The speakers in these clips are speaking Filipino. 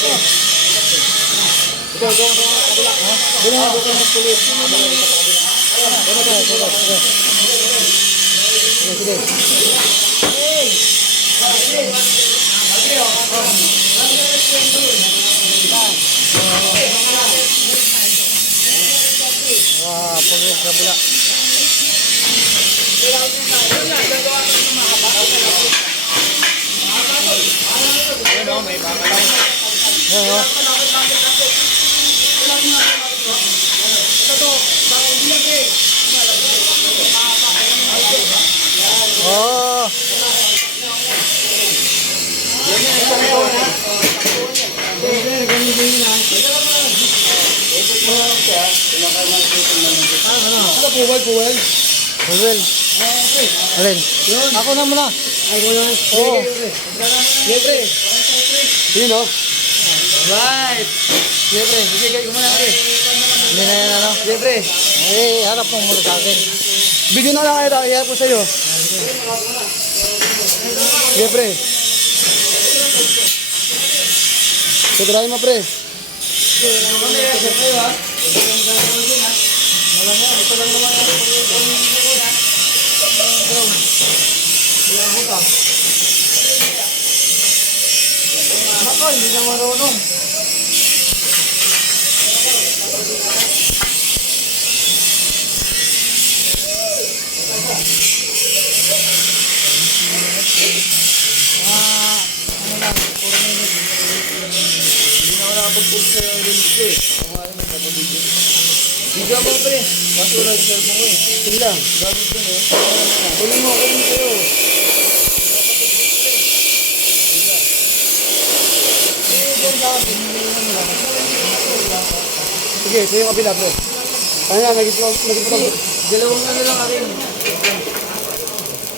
Ito, doon sa kabila. Doon na, doon sa pulis. Sige. Pulis kabila. May bakalaw. Oh. Puwel. Alin? Ako na muna. Ako na. Oo. Siyempre. Sino? Right. Siyempre. Bigay ko muna natin. Hindi na yan ano? Siyempre. Eh, harap mong muna sa akin. Bigyan na lang kayo tayo. Iharap ko sa'yo. Siyempre. Suturahin mo, pre. Ako, hindi na marunong. Bigyan mo pre, basura sa cellphone ko eh. Sige lang, gamit ko eh. Kunin mo kayo. Sige, ito yung kabila pre. Ano na, nagiputang. Dalawang ano lang akin.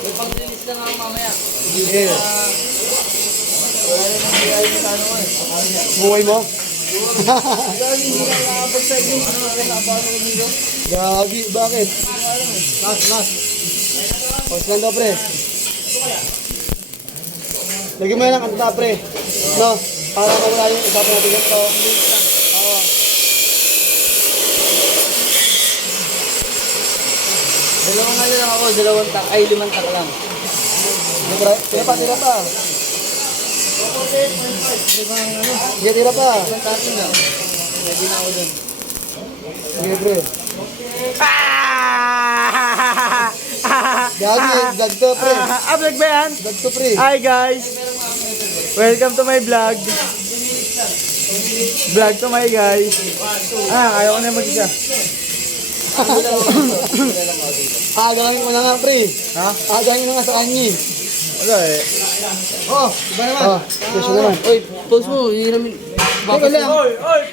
May pang-release lang ako mamaya. Sige. Wala rin ang bigay mo sa ano ko eh. Buhay mo? Gagi, bakit? Last. Pause lang daw, pre. Lagyan mo yan ang kanta, pre. No? Para mawala yung usapan natin ganito. Oo. Dalawang ano lang ako, 5 tak lang. Tira pa. Sige, tira pa. Lagi na ako dun. Sige, pre. Gagi, vlog to, pre. Vlog ba yan? Vlog to, pre. Hi guys. Welcome to my vlog. Vlog to my guys. Ayaw ko na mag-isa. Agangin mo na nga, pre. Ha? Agangin mo nga sa kanya. Wala eh. Oh, iba naman. Oh, question naman. Oy, pause mo. Hiramin. Teka lang. Oy!